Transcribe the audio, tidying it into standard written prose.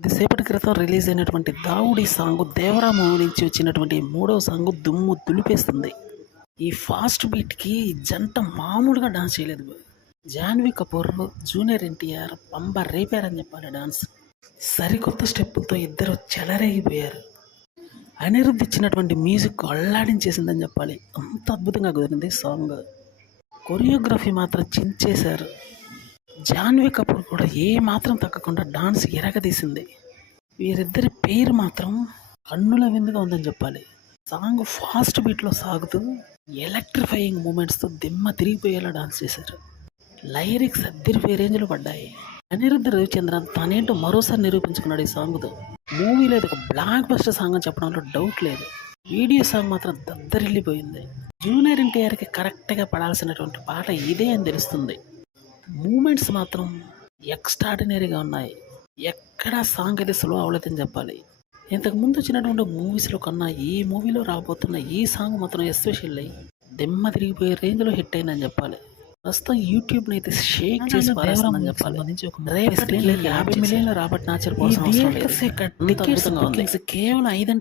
కొద్దిసేపటి క్రితం రిలీజ్ అయినటువంటి 'దావుడి' సాంగ్ 'దేవరా' మూవీ నుంచి వచ్చినటువంటి మూడవ సాంగ్ దుమ్ము దులిపేస్తుంది. ఈ ఫాస్ట్ బీట్‌కి జంట మామూలుగా డాన్స్ చేయలేదు. జాన్వీ కపూర్, జూనియర్ ఎన్టీఆర్ పంబ రేపారని చెప్పాలి డాన్స్. సరికొత్త స్టెప్పులతో ఇద్దరు చెలరేగిపోయారు. అనిరుద్ధ్ ఇచ్చినటువంటి మ్యూజిక్ అల్లాడించేసిందని చెప్పాలి. అంత అద్భుతంగా కుదిరింది సాంగ్. కొరియోగ్రఫీ మాత్రం చించేశారు. జాన్వీ కపూర్ కూడా ఏ మాత్రం తగ్గకుండా డాన్స్ ఎరగదీసింది. వీరిద్దరి పేరు మాత్రం కన్నుల విందుగా ఉందని చెప్పాలి. సాంగ్ ఫాస్ట్ బీట్లో సాగుతూ ఎలక్ట్రిఫైయింగ్ మూమెంట్స్తో దిమ్మ తిరిగిపోయేలా డాన్స్ చేశారు. లైరిక్స్ అద్దరిపోయే రేంజ్లో పడ్డాయి. అనిరుద్ధ్ రవిచంద్రన్ తనేంటో మరోసారి నిరూపించుకున్నాడు ఈ సాంగ్తో. మూవీలో ఇది ఒక బ్లాక్ బస్టర్ సాంగ్ అని చెప్పడంలో డౌట్ లేదు. వీడియో సాంగ్ మాత్రం దద్దరిల్లిపోయింది. జూనియర్ ఎన్టీఆర్కి కరెక్ట్గా పడాల్సినటువంటి పాట ఇదే అని తెలుస్తుంది. మూమెంట్స్ మాత్రం ఎక్స్ట్రాడినరీగా ఉన్నాయి. ఎక్కడా సాంగ్ అయితే స్లో అవ్వలేదని చెప్పాలి. ఇంతకుముందు వచ్చినటువంటి మూవీస్లో కన్నా ఈ మూవీలో రాబోతున్న ఈ సాంగ్ మాత్రం ఎస్పెషల్లీ దిమ్మ తిరిగిపోయే రేంజ్లో హిట్ అయిందని చెప్పాలి. ప్రస్తుతం యూట్యూబ్ని అయితే షేక్ చేసి పారేస్తుందని చెప్పాలి. 50 మిలియన్ల రాబర్ట్ నాచర్ కోసం కేవలం 5